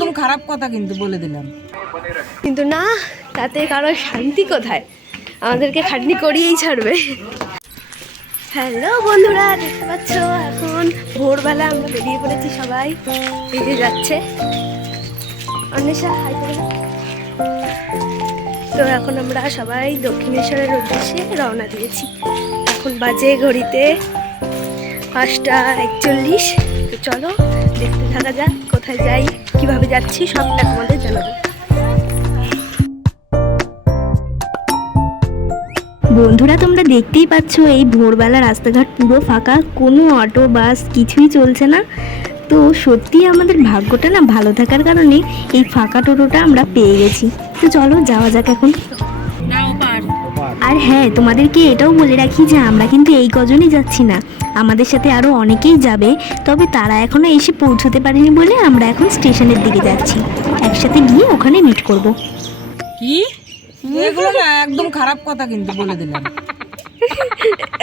একদম খারাপ কথা কিন্তু বলে দিলাম। কিন্তু না, তাতে কারো শান্তি কোথায়, আমাদেরকে খাটনি করিয়েই ছাড়বে। হ্যালো বন্ধুরা, দেখতে পাচ্ছ এখন ভোরবেলা আমরা বেরিয়ে পড়েছি সবাই। এই যে যাচ্ছে অন্বেষা, হাই করে দাও। তো এখন আমরা সবাই দক্ষিণেশ্বরের উদ্দেশ্যে রওনা দিয়েছি। এখন বাজে ঘড়িতে 5:41। তো চলো দেখতে থাকা যাক, কোথায় যাই, কিভাবে যাচ্ছি সবটা তোমাদের জানাবো। বন্ধুরা, তোমরা দেখতেই পাচ্ছ এই ভোরবেলা রাস্তাঘাট পুরো ফাঁকা, কোনো অটো বাস কিছুই চলছে না। তো সত্যি আমাদের ভাগ্যটা না ভালো থাকার কারণে এই ফাঁকা টোটোটা আমরা পেয়ে গেছি। তো চলো যাওয়া যাক এখন। আর হ্যাঁ, তোমাদেরকে এটাও বলে রাখি যে আমরা কিন্তু এই কজনই যাচ্ছি না, আমাদের সাথে আরও অনেকেই যাবে। তবে তারা এখনো এসে পৌঁছতে পারেনি বলে আমরা এখন স্টেশনের দিকে যাচ্ছি, একসাথে গিয়ে ওখানে মিট করব। কি এগুলো না একদম খারাপ কথা কিন্তু বলে দিলাম।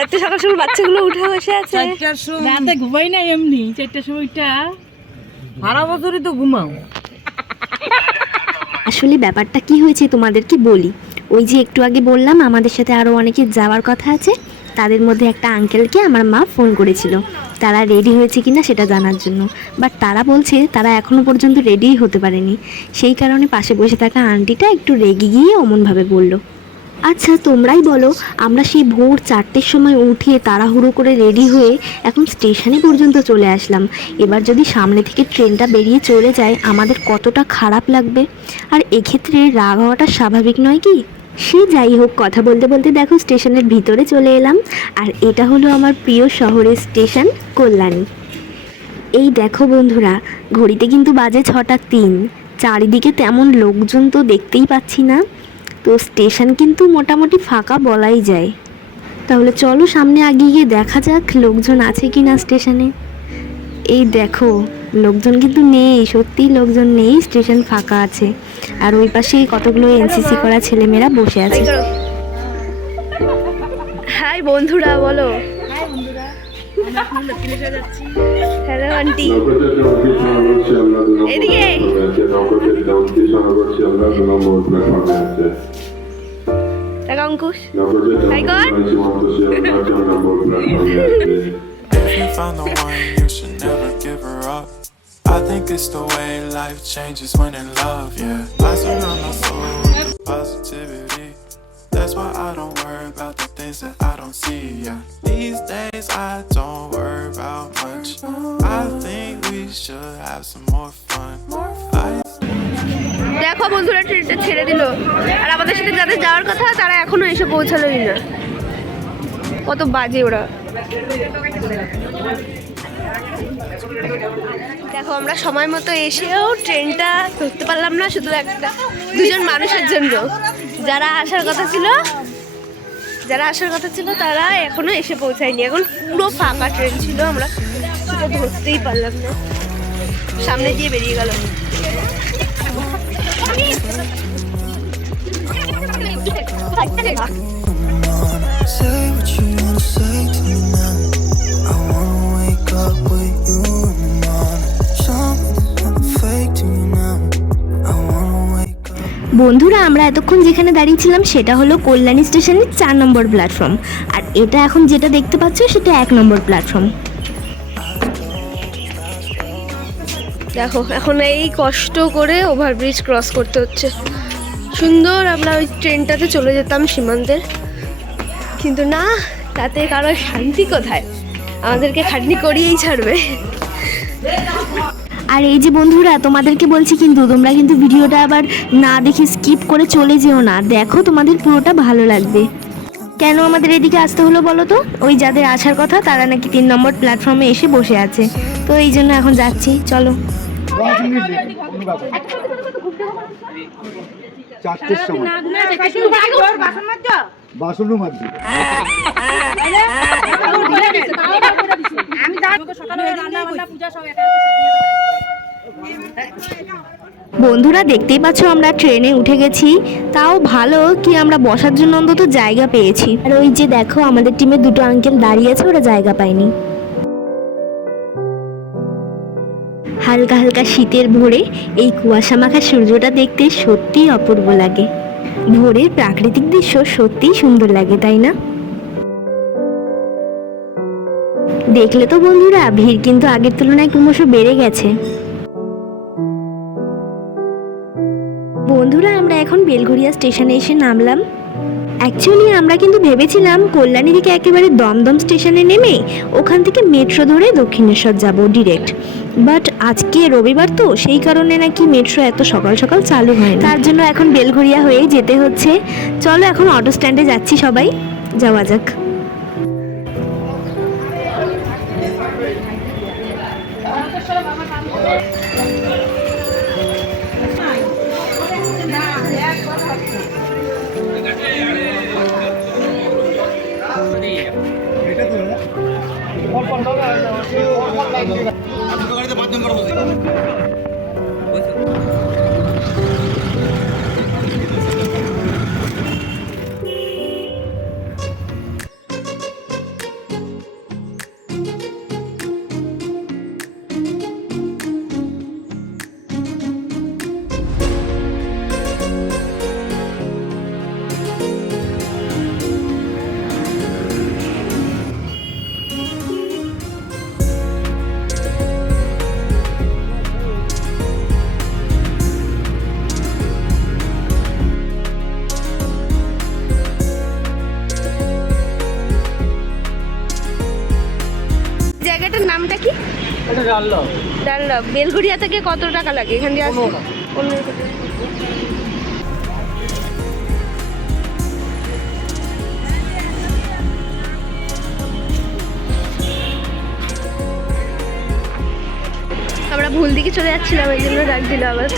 এত সকাল সকাল বাচ্চাগুলো উঠে বসে আছে। 4টার সময় রাতে ঘুমাই না, এমনি 4টার সময়টা সারা বছরই তো ঘুমাও। আসলে ব্যাপারটা কি হয়েছে তোমাদেরকে বলি। ওই যে একটু আগে বললাম আমাদের সাথে আরও অনেকে যাওয়ার কথা আছে, তাদের মধ্যে একটা আঙ্কেলকে আমার মা ফোন করেছিল তারা রেডি হয়েছে কিনা সেটা জানার জন্য। বাট তারা বলছে তারা এখনও পর্যন্ত রেডিই হতে পারেনি। সেই কারণে পাশে বসে থাকা আন্টিটা একটু রেগে গিয়ে অমনভাবে বলল। আচ্ছা তোমরাই বলো, আমরা সেই ভোর 4টের সময় উঠে তাড়াহুড়ো করে রেডি হয়ে এখন স্টেশনে পর্যন্ত চলে আসলাম। এবার যদি সামনে থেকে ট্রেনটা বেরিয়ে চলে যায় আমাদের কতটা খারাপ লাগবে। আর এক্ষেত্রে রাগ হওয়াটা স্বাভাবিক নয় কি? সে যাই হোক, কথা বলতে বলতে দেখো স্টেশনের ভিতরে চলে এলাম। আর এটা হলো আমার প্রিয় শহরের স্টেশন কল্যাণী। এই দেখো বন্ধুরা, ঘড়িতে কিন্তু বাজে 6টা 3। চারিদিকে তেমন লোকজন তো দেখতেই পাচ্ছি না। তো স্টেশন কিন্তু মোটামুটি ফাঁকা বলাই যায়। তাহলে চলো সামনে এগিয়ে গিয়ে দেখা যাক লোকজন আছে কি না স্টেশনে। এই দেখো লোকজন কিন্তু নেই, সত্যিই লোকজন নেই, স্টেশন ফাঁকা আছে। আর ওই পাশে কতগুলো এনসিসি করা ছেলেমেয়েরা বসে আছে। হাই বন্ধুরা, বলো। হ্যালো আন্টি, এদিকে অঙ্কুশ, হাই কর। I think it's the way life changes when in love, yeah. I surround my soul with positivity. That's why I don't worry about the things that I don't see, yeah. These days I don't worry about much. I think we should have some more fun. দেখো বন্ধুরা, ট্রেনটা ছেড়ে দিল। আর আমাদের সাথে যাদের যাওয়ার কথা তারা এখনো এসে পৌঁছালোই না। কত বাজে ওরা। দেখো আমরা সময় মতো এসেও ট্রেনটা ধরতে পারলাম না, শুধু দুজন মানুষের জন্য। যারা আসার কথা ছিল তারা এখনো এসে পৌঁছায়নি। এখন পুরো ফাঁকা ট্রেন ছিল, আমরা সেটা ধরতেই পারলাম না, সামনে দিয়ে বেরিয়ে গেল। বন্ধুরা, আমরা এতক্ষণ যেখানে দাঁড়িয়েছিলাম সেটা হলো কল্যাণী স্টেশনের 4 নম্বর প্ল্যাটফর্ম। আর এটা এখন যেটা দেখতে পাচ্ছ সেটা 1 নম্বর প্ল্যাটফর্ম। দেখো এখন এই কষ্ট করে ওভারব্রিজ ক্রস করতে হচ্ছে। সুন্দর আমরা ওই ট্রেনটাতে চলে যেতাম সীমান্তের, কিন্তু না, তাতে কারো শান্তি কোথায়, আমাদেরকে খাটনি করিয়েই ছাড়বে। আর এই যে বন্ধুরা, তোমাদেরকে বলছি কিন্তু তোমরা কিন্তু ভিডিওটা আবার না দেখে স্কিপ করে চলে যেও না, দেখো তোমাদের পুরোটা ভালো লাগবে। কেন আমাদের এদিকে আসতে হলো বলো তো? ওই যাদের আসার কথা তারা নাকি 3 নম্বর প্ল্যাটফর্মে এসে বসে আছে, তো এই জন্য এখন যাচ্ছি। চলো। 4টের সময় বাসন মাঝে বন্ধুরা দেখতেই পাচ্ছ আমরা ট্রেনে উঠে গেছি, তাও ভালো কি আমরা বসার জন্য অন্তত জায়গা পেয়েছি। আর ওই যে দেখো আমাদের টিমে 2টো আঙ্কেল দাঁড়িয়ে আছে, ওরা জায়গা পায়নি। আর হালকা হালকা শীতের ভোরে এই কুয়াশা মাখা সূর্যটা দেখতে সত্যিই অপূর্ব লাগে। ভোরের প্রাকৃতিক দৃশ্য সত্যিই সুন্দর লাগে, তাই না? দেখলে তো বন্ধুরা, ভিড় কিন্তু আগের তুলনায় ক্রমশ বেড়ে গেছে। বন্ধুরা, আমরা এখন বেলঘরিয়া স্টেশনে এসে নামলাম। অ্যাকচুয়ালি আমরা কিন্তু ভেবেছিলাম কল্যাণী থেকে একেবারে দমদম স্টেশনে নেমে ওখান থেকে মেট্রো ধরে দক্ষিণেশ্বর যাব ডিরেক্ট। বাট আজকে রবিবার তো, সেই কারণে নাকি মেট্রো এত সকাল সকাল চালু হয় না, তার জন্য এখন বেলঘরিয়া হয়েই যেতে হচ্ছে। চলো এখন অটো স্ট্যান্ডে যাচ্ছি, সবাই যাওয়া যাক। জায়গাটার নামটা কি? ডানলপ। বেলঘরিয়া থেকে কত টাকা লাগে এখান দিয়ে আসতে? 15 টাকা। আমরা ভুল দিকে চলে যাচ্ছিলাম, এই জন্য ডাক দিল আবার।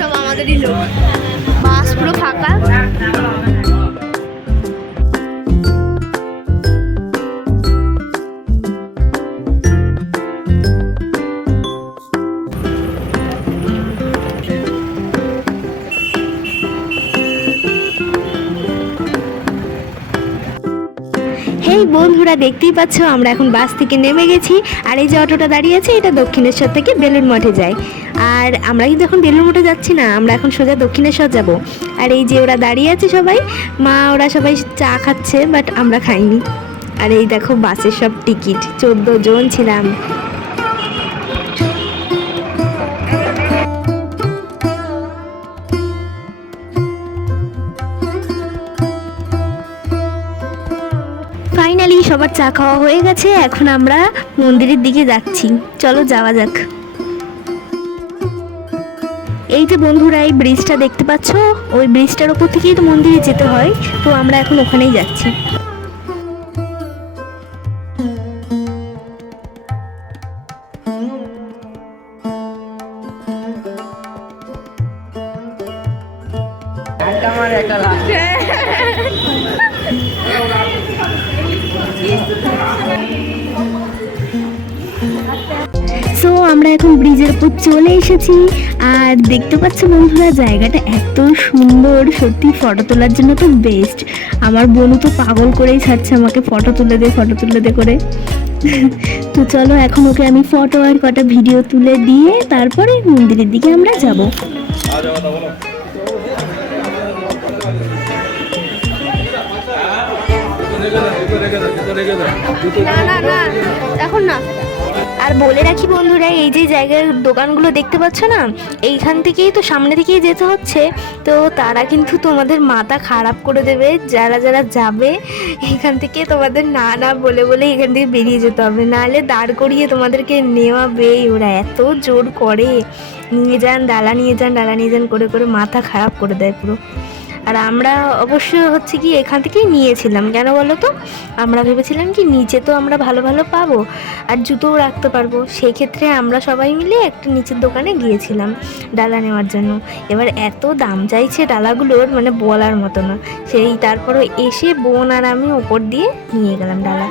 সব আমাদেরই লোক, বাস পুরো ফাঁকা। হেই বন্ধুরা, দেখতেই পাচ্ছ আমরা এখন বাস থেকে নেমে গেছি। আর এই যে অটোটা দাঁড়িয়ে আছে, এটা দক্ষিণেশ্বর থেকে বেলুড় মঠে যায়। আর আমরা কিন্তু এখন বেলুড় মঠে যাচ্ছি না, আমরা এখন সোজা দক্ষিণেশ্বর যাব। আর এই যে ওরা দাঁড়িয়ে আছে সবাই, মা ওরা সবাই চা খাচ্ছে, বাট আমরা খাইনি। আর এই দেখো বাসের সব টিকিট, 14 জন ছিলাম। ফাইনালি সবার চা খাওয়া হয়ে গেছে, এখন আমরা মন্দিরের দিকে যাচ্ছি। চলো যাওয়া যাক। এই যে বন্ধুরা, এই ব্রিজটা দেখতে পাচ্ছ, ওই ব্রিজটার ওপর থেকেই তো মন্দিরে যেতে হয়, তো আমরা এখন ওখানেই যাচ্ছি। সো আমরা এখন ব্রিজের উপর চলে এসেছি। আর দেখতে পাচ্ছ বন্ধুরা, জায়গাটা এত সুন্দর, সত্যি ফটো তোলার জন্য তো বেস্ট। আমার বোনু তো পাগল করেই ছাড়ছে আমাকে, ফটো তুলে দে করে। তো চলো এখন ওকে আমি ফটো আর কটা ভিডিও তুলে দিয়ে তারপরে মন্দিরের দিকে আমরা যাব। না এখন না। আর বলে রাখি বন্ধুরা, এই যে জায়গার দোকানগুলো দেখতে পাচ্ছ না, এইখান থেকেই তো সামনে থেকেই যেতে হচ্ছে। তো তারা কিন্তু তোমাদের মাথা খারাপ করে দেবে, যারা যারা যাবে এখান থেকে তোমাদের না না বলে বলে এখান থেকে বেরিয়ে যেতে হবে, নাহলে দাঁড় করিয়ে তোমাদেরকে নেওয়াবেই। ওরা এত জোর করে, নিয়ে যান ডালা নিয়ে যান করে করে মাথা খারাপ করে দেয় পুরো। আর আমরা অবশ্য হচ্ছে কি এখান থেকেই নিয়েছিলাম, কেন বলো তো, আমরা ভেবেছিলাম কি নিচে তো আমরা ভালো ভালো পাবো আর জুতোও রাখতে পারবো, সেই ক্ষেত্রে আমরা সবাই মিলে একটা নিচের দোকানে গিয়েছিলাম ডালা নেওয়ার জন্য। এবার এত দাম চাইছে ডালাগুলোর, মানে বলার মতো না। সেই তারপরও এসে বোন আর আমি ওপর দিয়ে নিয়ে গেলাম ডালা।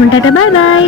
এখন টাটা, বাই বাই।